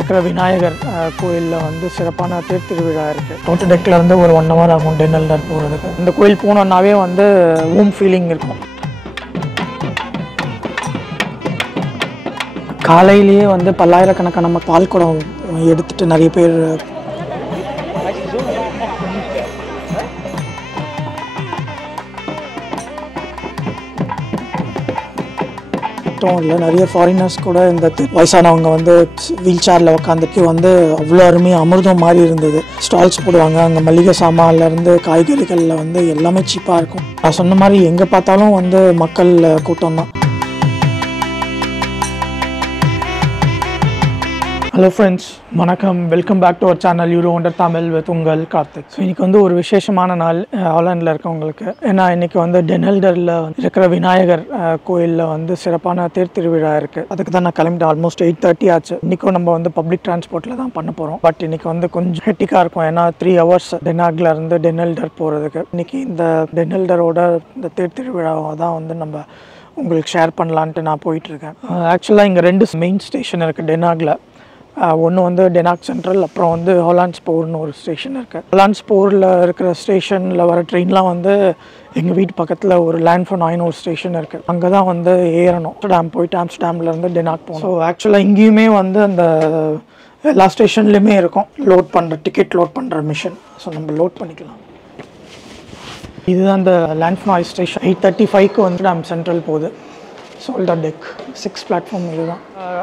இருக்கிற விநாயகர் கோயிலில் வந்து சிறப்பான தேர் திருவிழா இருக்குது. டோட்டல் டெக்கில் இருந்து ஒரு 1 hour ஆகும் டென்னல்டர் போகிறதுக்கு. இந்த கோயில் போனோன்னாவே வந்து ஹோம் ஃபீலிங் இருக்கும். காலையிலேயே வந்து பல்லாயிரக்கணக்கான நம்ம பால் குடம் எடுத்துகிட்டு நிறைய பேர் இல்லை நிறைய ஃபாரினர்ஸ் கூட இந்த வயசானவங்க வந்து வீல் சேரில் உட்காந்துட்டு வந்து அவ்வளோ அருமையாக அமிர்தம் மாதிரி இருந்தது. ஸ்டால்ஸ் போடுவாங்க. அங்கே மளிகை சாமான்லேருந்து காய்கறிகளில் வந்து எல்லாமே சீப்பாக இருக்கும். நான் சொன்ன மாதிரி எங்கே பார்த்தாலும் வந்து மக்கள் கூட்டம் தான். ஹலோ ஃப்ரெண்ட்ஸ், வணக்கம். Welcome back to our channel Euro Wonder Tamil with உங்கள் கார்த்திக். ஸோ இன்றைக்கி வந்து ஒரு விசேஷமான நாள் ஹாலண்டில் இருக்கவங்களுக்கு. ஏன்னா இன்றைக்கி வந்து டென்னல்டரில் இருக்கிற விநாயகர் கோயிலில் வந்து சிறப்பான தேர் திருவிழா இருக்குது. அதுக்கு தான் நான் கிளம்பிட்டேன். ஆல்மோஸ்ட் 8:30 ஆச்சு. இன்றைக்கும் நம்ம வந்து பப்ளிக் டிரான்ஸ்போர்ட்டில் தான் பண்ண போகிறோம். பட் இன்றைக்கி வந்து கொஞ்சம் ஹெட்டிக்காக இருக்கும். ஏன்னா 3 hours டெனாக்ல இருந்து டென்னல்டர் போகிறதுக்கு. இன்றைக்கி இந்த டென்னல்டரோட இந்த தேர் திருவிழாவை தான் வந்து நம்ம உங்களுக்கு ஷேர் பண்ணலான்ட்டு நான் போயிட்டுருக்கேன். ஆக்சுவலாக இங்கே 2 மெயின் ஸ்டேஷன் இருக்குது டெனாக்ல. ஒன்று வந்து டெனாக் சென்ட்ரல், அப்புறம் வந்து ஹாலாண்ட்ஸ்போர்னு ஒரு ஸ்டேஷன் இருக்குது. ஹாலாண்ட்ஸ்போரில் இருக்கிற ஸ்டேஷனில் வர ட்ரெயின்லாம் வந்து எங்கள் வீட்டு பக்கத்தில் ஒரு லேண்ட் ஃபார் 9 ஒரு ஸ்டேஷன் இருக்குது. அங்கே தான் வந்து ஏறணும். ஆம்ஸ்டர்டாம் போயிட்டு ஆம்ஸ்டர்டாம்லேருந்து டெனாக் போகணும். ஸோ ஆக்சுவலாக இங்கேயுமே வந்து அந்த எல்லா ஸ்டேஷன்லேயுமே இருக்கும் லோட் பண்ணுற டிக்கெட் லோட் பண்ணுற மிஷின். ஸோ நம்ம லோட் பண்ணிக்கலாம். இதுதான் அந்த லேண்ட் ஃபார் 9 ஸ்டேஷன். 8:35க்கு வந்து சென்ட்ரல் போகுது. சோல்டர்டெக் 6 பிளாட்ஃபார்ம் இதுதான்.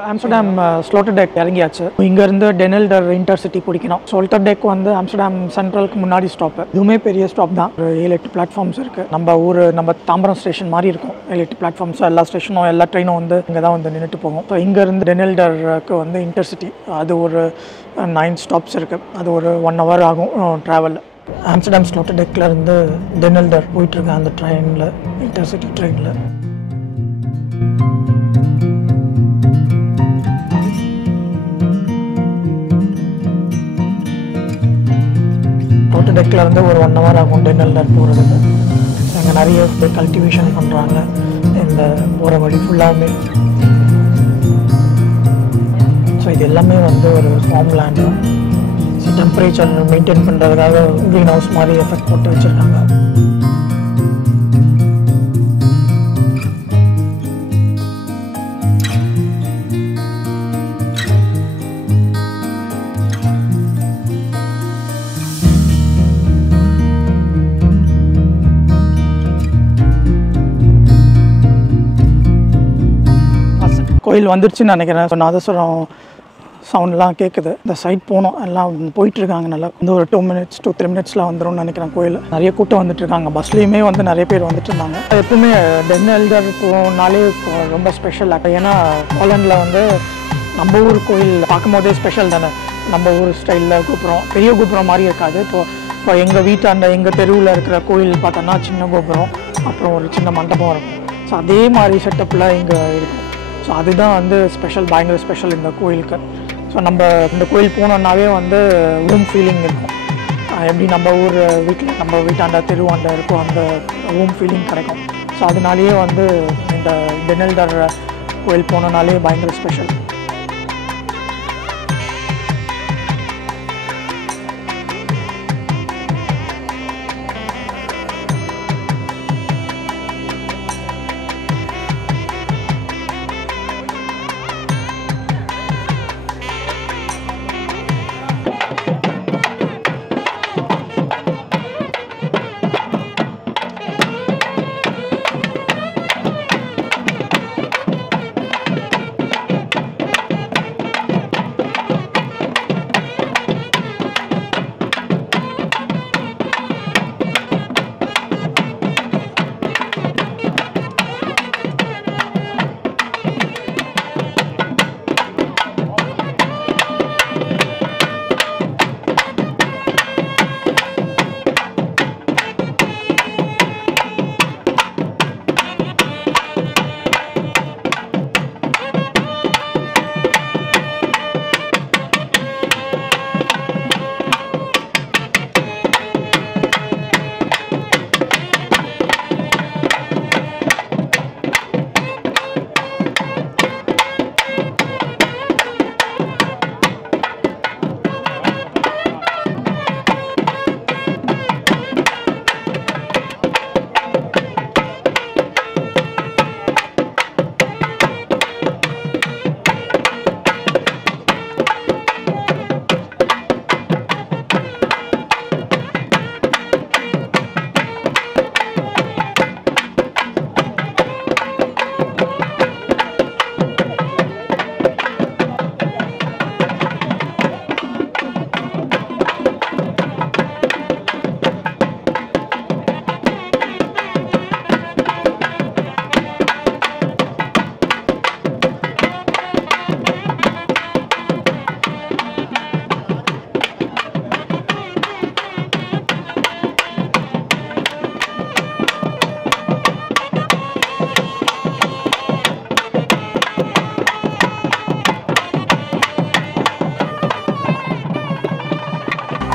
ஆம்ஸ்டர்டாம் ஸ்லோட்டர்டெக் இறங்கியாச்சு. இங்கேருந்து டென்னல்டர் இன்டர்சிட்டி பிடிக்கணும். சோல்டர்டெக் வந்து ஆம்ஸ்டர்டாம் சென்ட்ரலுக்கு முன்னாடி ஸ்டாப்பு. இதுவுமே பெரிய ஸ்டாப் தான். ஒரு 7-8 பிளாட்ஃபார்ம்ஸ் இருக்குது. நம்ம தாம்பரம் ஸ்டேஷன் மாதிரி இருக்கும். 7-8 பிளாட்ஃபார்ம்ஸ். எல்லா ஸ்டேஷனும் எல்லா ட்ரெயினும் வந்து இங்கே தான் வந்து நின்றுட்டு போகும். ஸோ இங்கேருந்து டென்னல்டருக்கு வந்து இன்டர்சிட்டி அது ஒரு 9 ஸ்டாப்ஸ் இருக்குது. அது ஒரு 1 hour ஆகும் ட்ராவல். ஆம்ஸ்டர்டாம் ஸ்லோட்டர்டெக்கில் இருந்து டென்னல்டர் போயிட்டுருக்கேன் அந்த ட்ரெயினில், இன்டர்சிட்டி ட்ரெயினில். டெக்கில் இருந்து ஒரு 1 hour ஆகும் டென்னல்டர் போகிறதுக்கு. அங்கே நிறைய கல்டிவேஷன் பண்ணுறாங்க. இந்த போகிற வழி ஃபுல்லாகவே. ஸோ இது எல்லாமே வந்து ஒரு form land. So temperature maintain பண்ணுறதுக்காக க்ரீன் ஹவுஸ் மாதிரி எஃபெக்ட் போட்டு வச்சுருக்காங்க. கோயில் வந்துருச்சுன்னு நினைக்கிறேன். ஸோ நாதஸ்வரம் சவுண்ட்லாம் கேட்குது. இந்த சைட் போனோம். எல்லாம் போயிட்டுருக்காங்க. நல்லா இந்த ஒரு 2 minutes 2-3 minutesல வந்துடும்னு நினைக்கிறேன். கோயில் நிறைய கூட்டம் வந்துட்டுருக்காங்க. பஸ்லேயுமே வந்து நிறைய பேர் வந்துட்டு இருந்தாங்க. எப்பவுமே டென்னல்டர் போனாலே ரொம்ப ஸ்பெஷல். ஏன்னா ஹாலண்டில் வந்து நம்ம ஊர் கோயில் பார்க்கும் போதே ஸ்பெஷல் தானே. நம்ம ஊர் ஸ்டைலில் கோபுரம், பெரிய கோபுரம் மாதிரி இருக்காது. இப்போ எங்கள் வீட்டாண்ட எங்கள் தெருவில் இருக்கிற கோயில் பார்த்தோன்னா சின்ன கோபுரம், அப்புறம் ஒரு சின்ன மண்டபம் இருக்கும். ஸோ அதே மாதிரி செட்டப்பில் இங்கே இருக்கும். ஸோ அதுதான் வந்து ஸ்பெஷல், பயங்கர ஸ்பெஷல் இந்த கோயிலுக்கு. ஸோ நம்ம இந்த கோயில் போனோன்னாவே வந்து ஹோம் ஃபீலிங் இருக்கும். எப்படி நம்ம ஊர் வீட்டில் நம்ம வீட்டாண்ட தெருவாண்ட இருக்கும் அந்த ஹோம் ஃபீலிங் கிடைக்கும். ஸோ அதனாலேயே வந்து இந்த டென்னல்டர் கோயில் போனோன்னாலே பயங்கர ஸ்பெஷல்.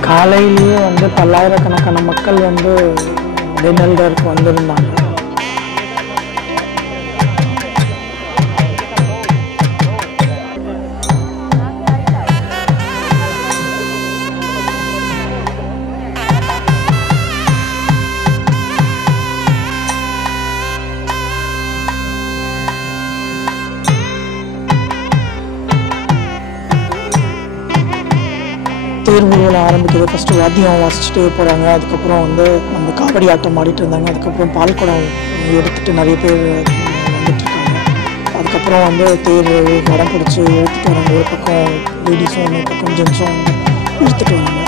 காலையிலேயே வந்து பல்லாயிரக்கணக்கான மக்கள் வந்து டெனல்டருக்கு வந்திருந்தாங்க. தேர் ஊர்வலம் ஆரம்பிக்கிறது. ஃபஸ்ட்டு வாத்தியம் வாசிச்சுட்டே போகிறாங்க. அதுக்கப்புறம் வந்து நம்ம காவடி ஆட்டம் ஆடிட்டு இருந்தாங்க. அதுக்கப்புறம் பால் குடம் எடுத்துகிட்டு நிறைய பேர் வந்துட்டுருக்காங்க. அதுக்கப்புறம் வந்து தேர் வடம் பிடிச்சி இழுத்துட்டு வராங்க. ஒரு பக்கம் லேடிஸும் ஒரு பக்கம் ஜென்ஸும் வந்து இழுத்துட்டு வராங்க.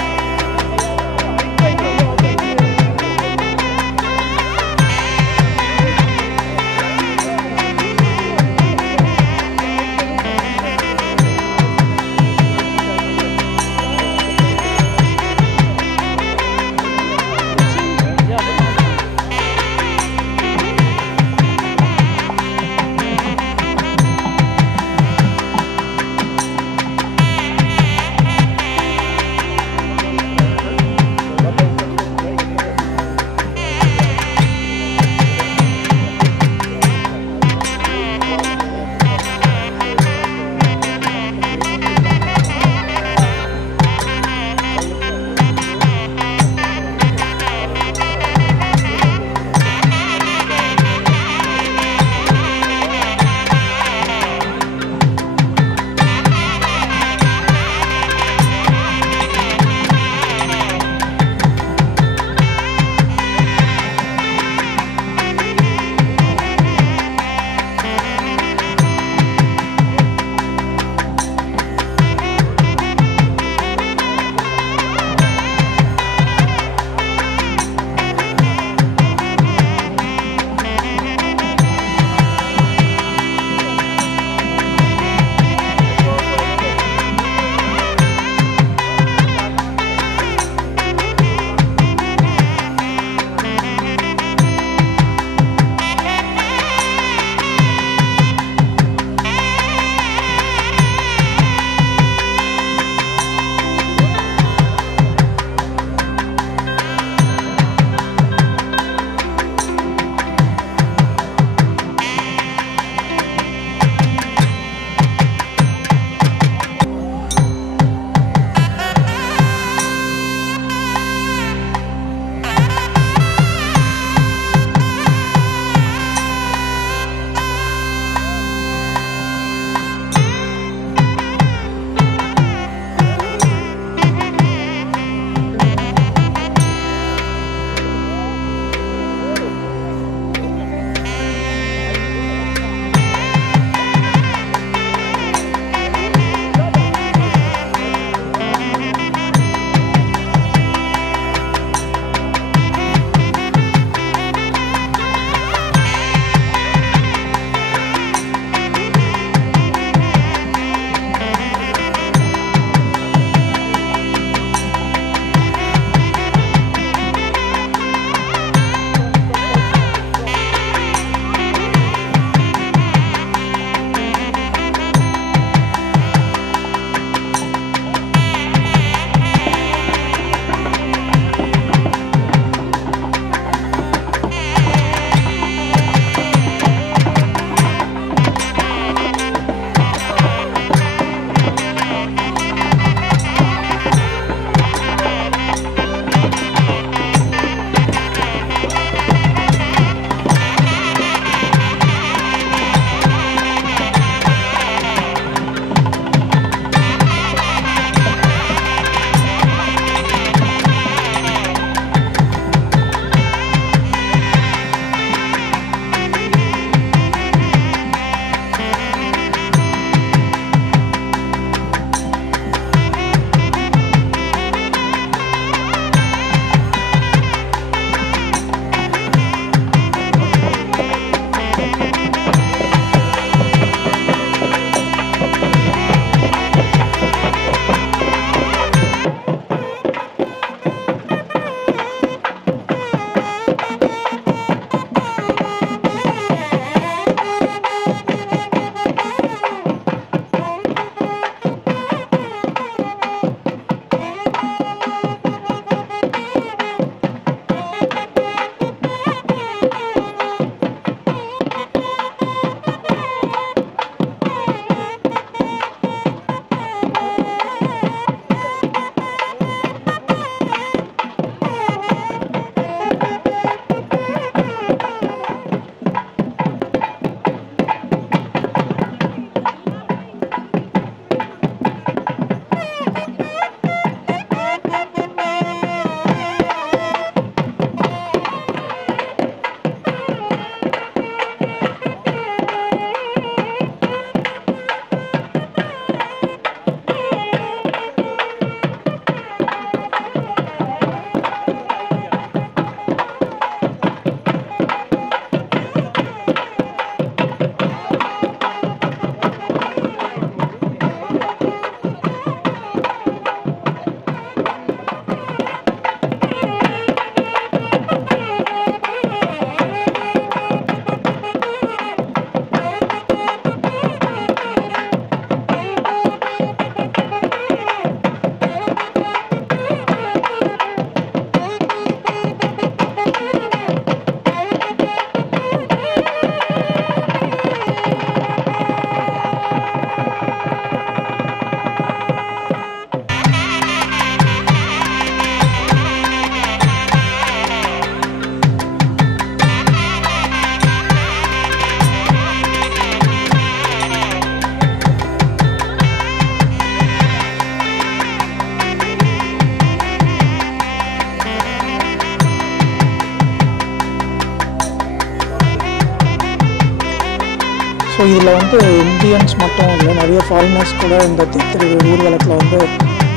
இதில் வந்து இந்தியன்ஸ் மட்டும் இல்லை, நிறைய ஃபாரினர்ஸ் கூட இந்த தேர் ஊர்வலத்தில் வந்து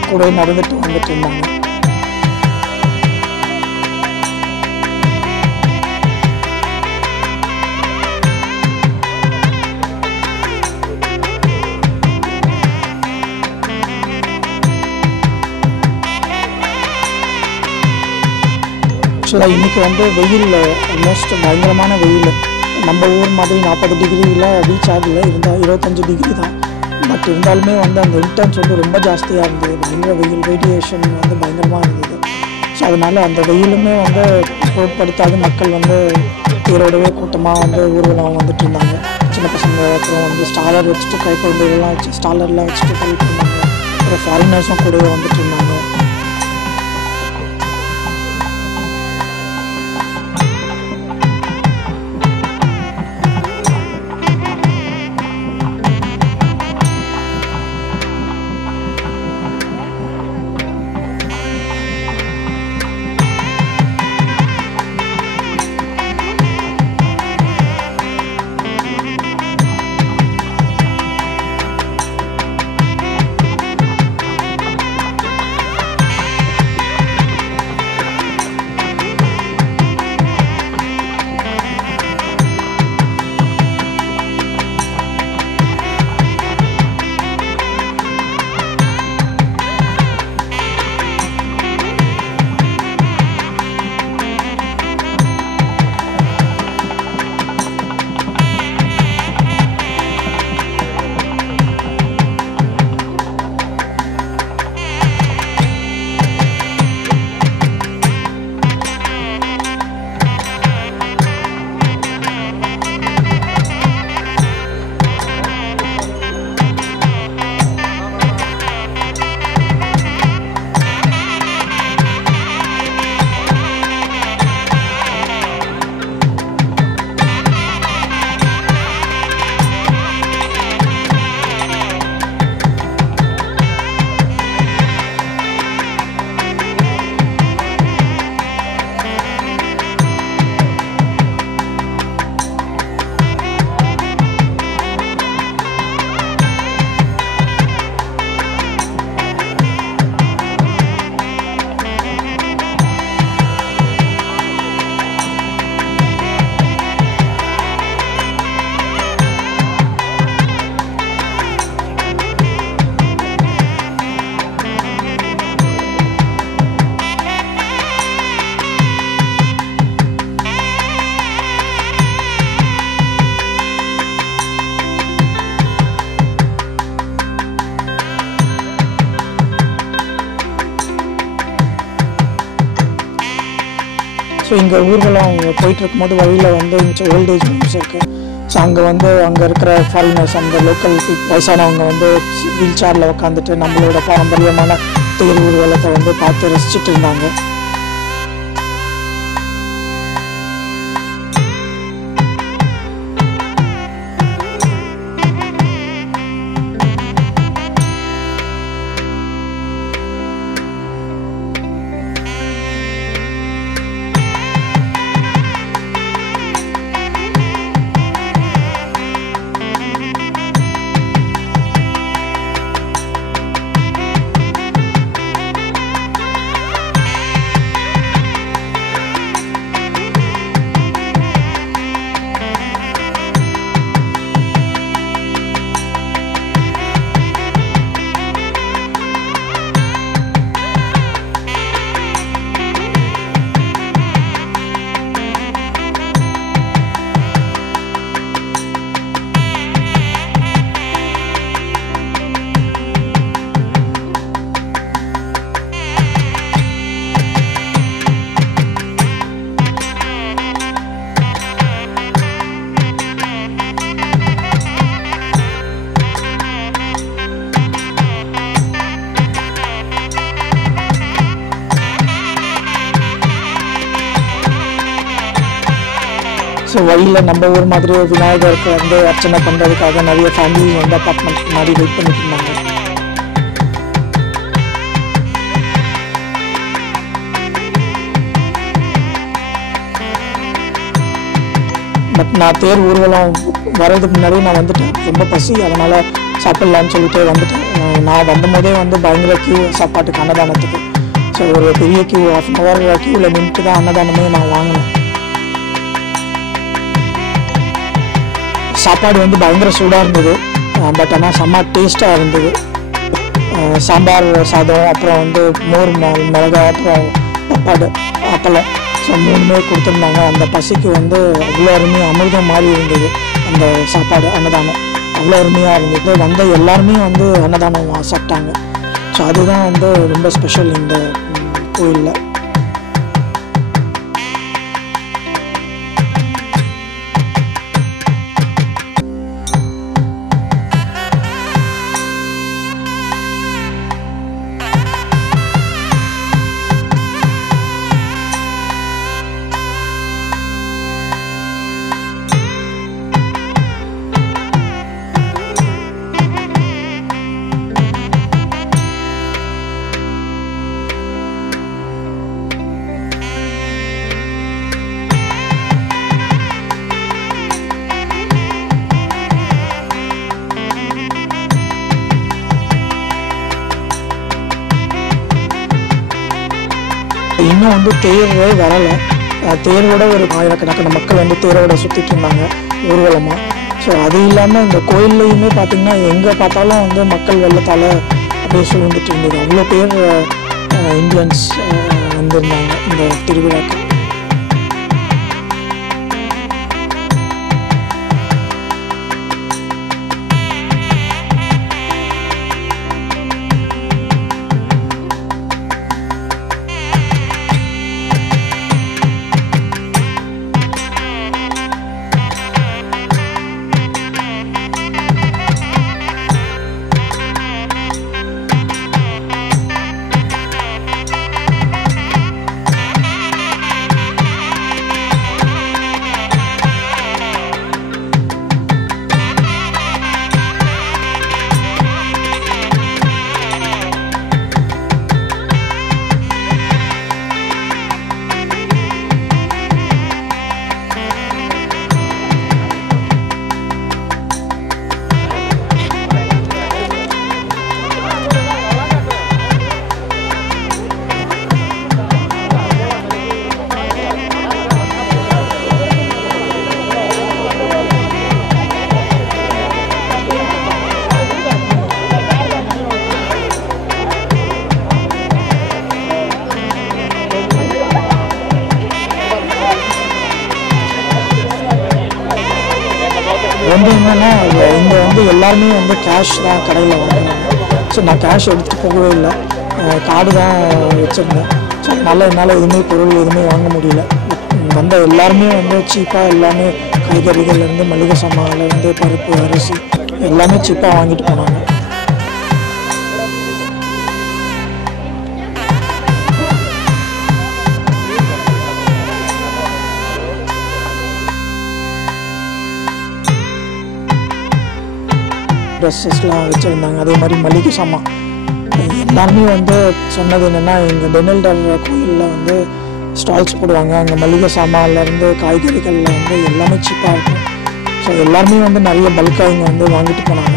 கூட நடந்துட்டு வந்துட்டு இருந்தாங்க. ஆக்சுவலாக இன்றைக்கி வந்து வெயில் ஆல்மோஸ்ட் பயங்கரமான வெயில். நம்ம ஊர் மாதிரி 40 டிகிரியில் ரீச் ஆகல, இருந்தால் 25 டிகிரி தான். பட் இருந்தாலுமே வந்து அந்த இன்டென்ஸ் வந்து ரொம்ப ஜாஸ்தியாக இருந்தது. பயங்கர வெயில், ரேடியேஷன் வந்து பயங்கரமாக இருந்தது. ஸோ அதனால் அந்த வெயிலுமே வந்து பொருட்படுத்தாது மக்கள் வந்து தேரோடவே கூட்டமாக வந்து ஊர்வலம் வந்துட்டு இருந்தாங்க. சின்ன பசங்க, அப்புறம் வந்து ஸ்டாலர் வச்சுட்டு கை குழந்தைகள்லாம் வச்சு ஸ்டாலர்லாம் வச்சுட்டு பண்ணிட்டு இருந்தாங்க. அப்புறம் ஃபாரினர்ஸும் கூடவே வந்துட்டு இருந்தாங்க. ஸோ இங்கே ஊர்வலம் போயிட்டு இருக்கும்போது வழியில் வந்து ஓல்டேஜ் ஹோம்ஸ் இருக்குது. ஸோ அங்கே இருக்கிற ஃபாரினர்ஸ், அந்த லோக்கல் வயசானவங்க வந்து வீல் சேரில் உட்காந்துட்டு நம்மளோட பாரம்பரியமான தேர் ஊர்வலத்தை வந்து பார்த்து ரசிச்சுட்டு இருந்தாங்க. ஸோ வழியில் நம்ம ஊர் மாதிரி விநாயகருக்கு வந்து அர்ச்சனை பண்ணுறதுக்காக நிறைய ஃபேமிலிஸ் வந்து அப்பார்ட்மெண்ட் முன்னாடி வெயிட் பண்ணிட்டு இருந்தாங்க. பட் நான் தேர் ஊர்வலம் வர்றதுக்கு முன்னாடி நான் வந்துட்டேன். ரொம்ப பசி, அதனால் சாப்பிட்லான்னு சொல்லிட்டு வந்துட்டேன். நான் வந்தபோதே வந்து பயங்கர கியூ சாப்பாட்டுக்கு, அன்னதானத்துக்கு. ஸோ ஒரு பெரிய கியூ, 1/2 hour கியூவில் நின்றுட்டு தான் அன்னதானமே நான் வாங்கினேன். சாப்பாடு வந்து பயங்கர சூடாக இருந்தது, பட் ஆனால் செம்ம டேஸ்ட்டாக இருந்தது. சாம்பார் சாதம், அப்புறம் வந்து மோர் மிளகாய், அப்புறம் பப்பாடு, அப்பளம், ஸோ 3மே கொடுத்துருந்தாங்க. அந்த பசிக்கு வந்து அவ்வளோ அருமையாக அமிர்தம் மாதிரி இருந்தது அந்த சாப்பாடு, அன்னதானம் அவ்வளோ அருமையாக இருந்தது. வந்த எல்லாருமே வந்து அன்னதானம் சாப்பிட்டாங்க. ஸோ அதுதான் வந்து ரொம்ப ஸ்பெஷல் இந்த கோயிலில். இன்னும் வந்து தேரே வரலை. தேரோட ஒரு ஆயிரக்கணக்கான மக்கள் வந்து தேரோட சுற்றிட்டு இருந்தாங்க ஊர்வலமாக. ஸோ அது இல்லாமல் இந்த கோயில்லையுமே பார்த்திங்கன்னா எங்கே பார்த்தாலும் வந்து மக்கள் வெள்ளத்தால் அப்படியே சூழ்ந்துட்டு இருந்தது. அவ்வளோ பேர் இந்தியன்ஸ் வந்திருந்தாங்க இந்த திருவிழாக்கு. வந்து என்னென்னா இங்கே வந்து எல்லாருமே வந்து கேஷ் தான் கடையில் வாங்குவாங்க. ஸோ நான் கேஷ் எடுத்துகிட்டு போகவே இல்லை, கார்டு தான் வச்சுருந்தேன். ஸோ அதனால் என்னால் எதுவுமே பொருள் எதுவுமே வாங்க முடியல. வந்த எல்லாருமே வந்து சீப்பாக எல்லாமே காய்கறிகள்லேருந்து மளிகை சாமான்லேருந்து பருப்பு, அரிசி எல்லாமே சீப்பாக வாங்கிட்டு போனாங்க. ட்ரெஸ்ஸஸ்லாம் வச்சுருந்தாங்க. அதே மாதிரி மளிகை சாமான் எல்லாருமே வந்து சொன்னது என்னென்னா, எங்கள் டெனல்டர் கோயிலில் வந்து ஸ்டால்ஸ் போடுவாங்க, அங்கே மளிகை சாமான்லேருந்து காய்கறிகளில் வந்து எல்லாமே சீப்பாக இருக்கும். ஸோ எல்லாருமே வந்து நிறைய பல்காக இங்கே வந்து வாங்கிட்டு போனாங்க.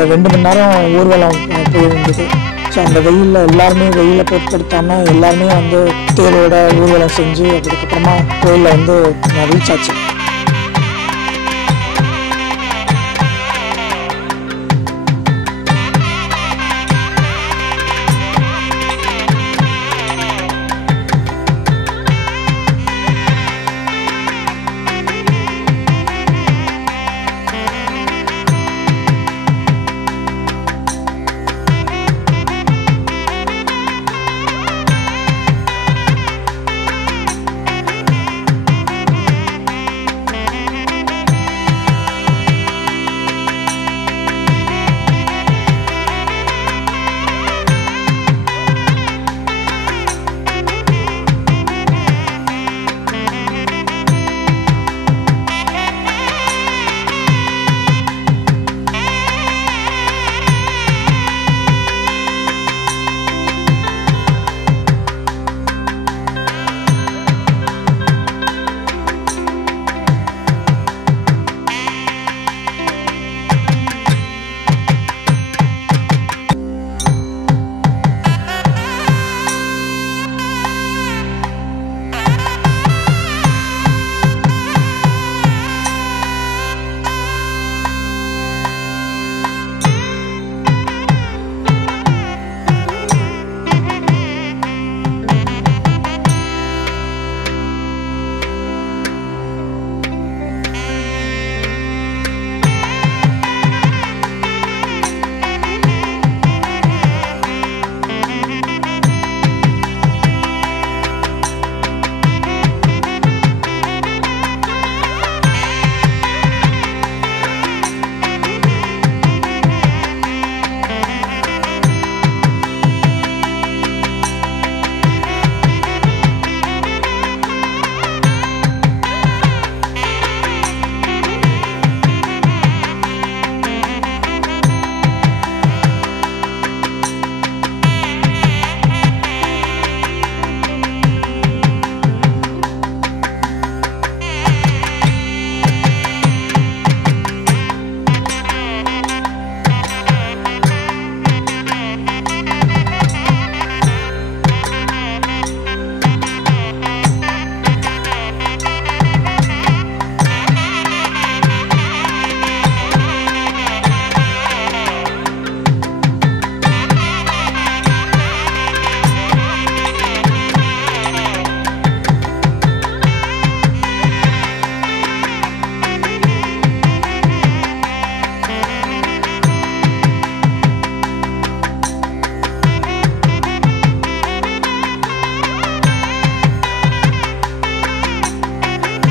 ஒரு 2 மணி நேரம் ஊர்வலம் போயிருந்தது. ஸோ அந்த வெயிலில் எல்லாருமே வெயிலை பொருட்படுத்தாமல் எல்லாருமே வந்து தேரோட ஊர்வலம் செஞ்சு அதுக்கப்புறமா கோயிலில் வந்து ரீச் ஆச்சு.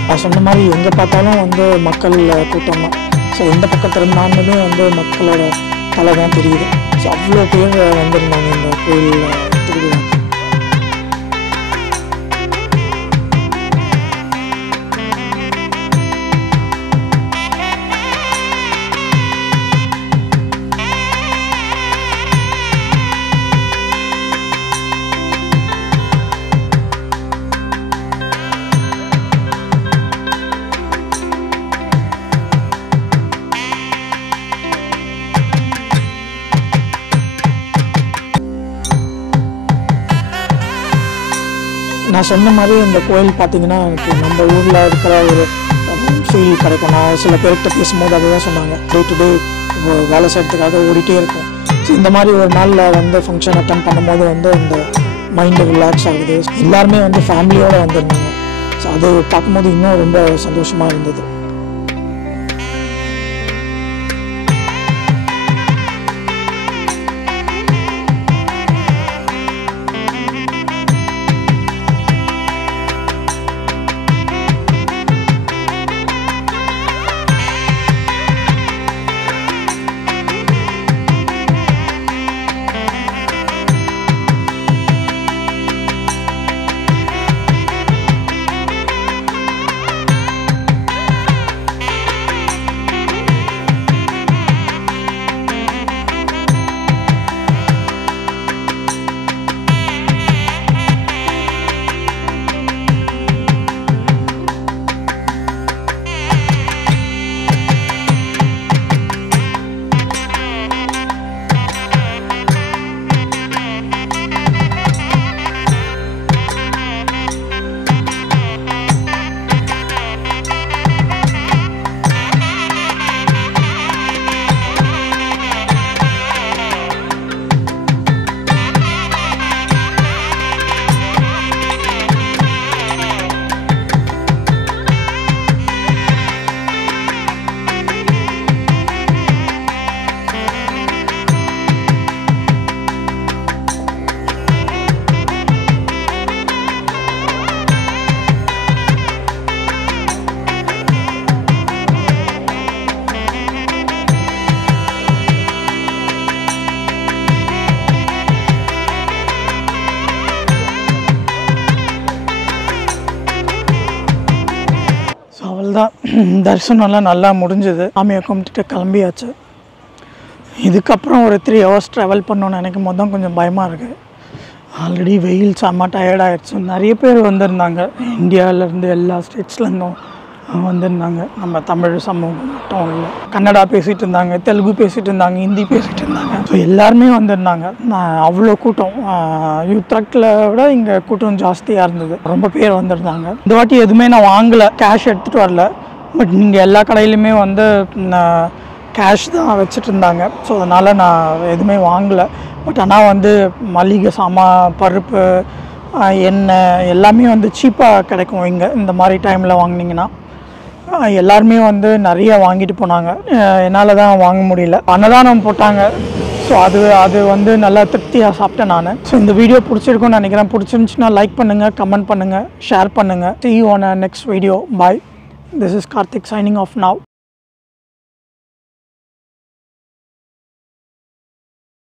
நான் சொன்ன மாதிரி எங்கே பார்த்தாலும் வந்து மக்கள் கூட்டம் தான். ஸோ எந்த பக்கம் திரும்பினாலுமே வந்து மக்களோட தலை தான் தெரியுது. ஸோ அவ்வளோ பேர் வந்திருந்தாங்க இந்த கோயில் திருவிழா. நான் சொன்ன மாதிரி இந்த கோயில் பார்த்திங்கன்னா எனக்கு நம்ம ஊரில் இருக்கிற ஒரு ஃபீல் கிடைக்கும். நான் சில பேர்கிட்ட பேசும்போது அதுதான் சொன்னாங்க, டே டு டே வேலை செய்கிறதுக்காக ஓடிட்டே இருக்கும். ஸோ இந்த மாதிரி ஒரு நாளில் வந்து ஃபங்க்ஷன் அட்டன் பண்ணும்போது வந்து இந்த மைண்டு ரிலாக்ஸ் ஆகுது. எல்லாருமே வந்து ஃபேமிலியோடு வந்துருந்தாங்க. ஸோ அது பார்க்கும்போது இன்னும் ரொம்ப சந்தோஷமாக இருந்தது. தரிசனம்லாம் நல்லா முடிஞ்சுது. சாமியை கும்பிட்டுட்டு கிளம்பியாச்சு. இதுக்கப்புறம் ஒரு 3 hours ட்ராவல் பண்ணணும்னு நினைக்கும் போது தான் கொஞ்சம் பயமாக இருக்குது. ஆல்ரெடி வெயில் செம்ம டயர்டாகிடுச்சு. நிறைய பேர் வந்திருந்தாங்க, இந்தியாவிலேருந்து எல்லா ஸ்டேட்ஸ்லேருந்தும் வந்திருந்தாங்க. நம்ம தமிழ் சமூகம் மட்டும் இல்லை, கன்னடா பேசிகிட்டு இருந்தாங்க, தெலுங்கு பேசிகிட்டு இருந்தாங்க, ஹிந்தி பேசிகிட்டு இருந்தாங்க. ஸோ எல்லாருமே வந்திருந்தாங்க. அவ்வளோ கூட்டம் யூத்ராக்டில் விட இங்கே கூட்டம் ஜாஸ்தியாக இருந்தது. ரொம்ப பேர் வந்திருந்தாங்க. இந்த வாட்டி எதுவுமே நான் வாங்கலை, கேஷ் எடுத்துகிட்டு வரல. பட் இங்கே எல்லா கடையிலுமே வந்து கேஷ் தான் வச்சுட்டு இருந்தாங்க. ஸோ அதனால் நான் எதுவுமே வாங்கலை. பட் ஆனால் வந்து மளிகை சாமான், பருப்பு, எண்ணெய் எல்லாமே வந்து சீப்பாக கிடைக்கும் இங்கே. இந்த மாதிரி டைமில் வாங்கினீங்கன்னா எல்லாருமே வந்து நிறைய வாங்கிட்டு போனாங்க. என்னால் தான் வாங்க முடியல, அன்னதானம் போட்டாங்க. ஸோ அது வந்து நல்லா திருப்தியாக சாப்பிட்டேன் நான். ஸோ இந்த வீடியோ பிடிச்சிருக்குன்னு நினைக்கிறேன். பிடிச்சிருந்துச்சுன்னா லைக் பண்ணுங்கள், கமெண்ட் பண்ணுங்கள், ஷேர் பண்ணுங்கள். See you on our next video. Bye. This is Karthik signing off now.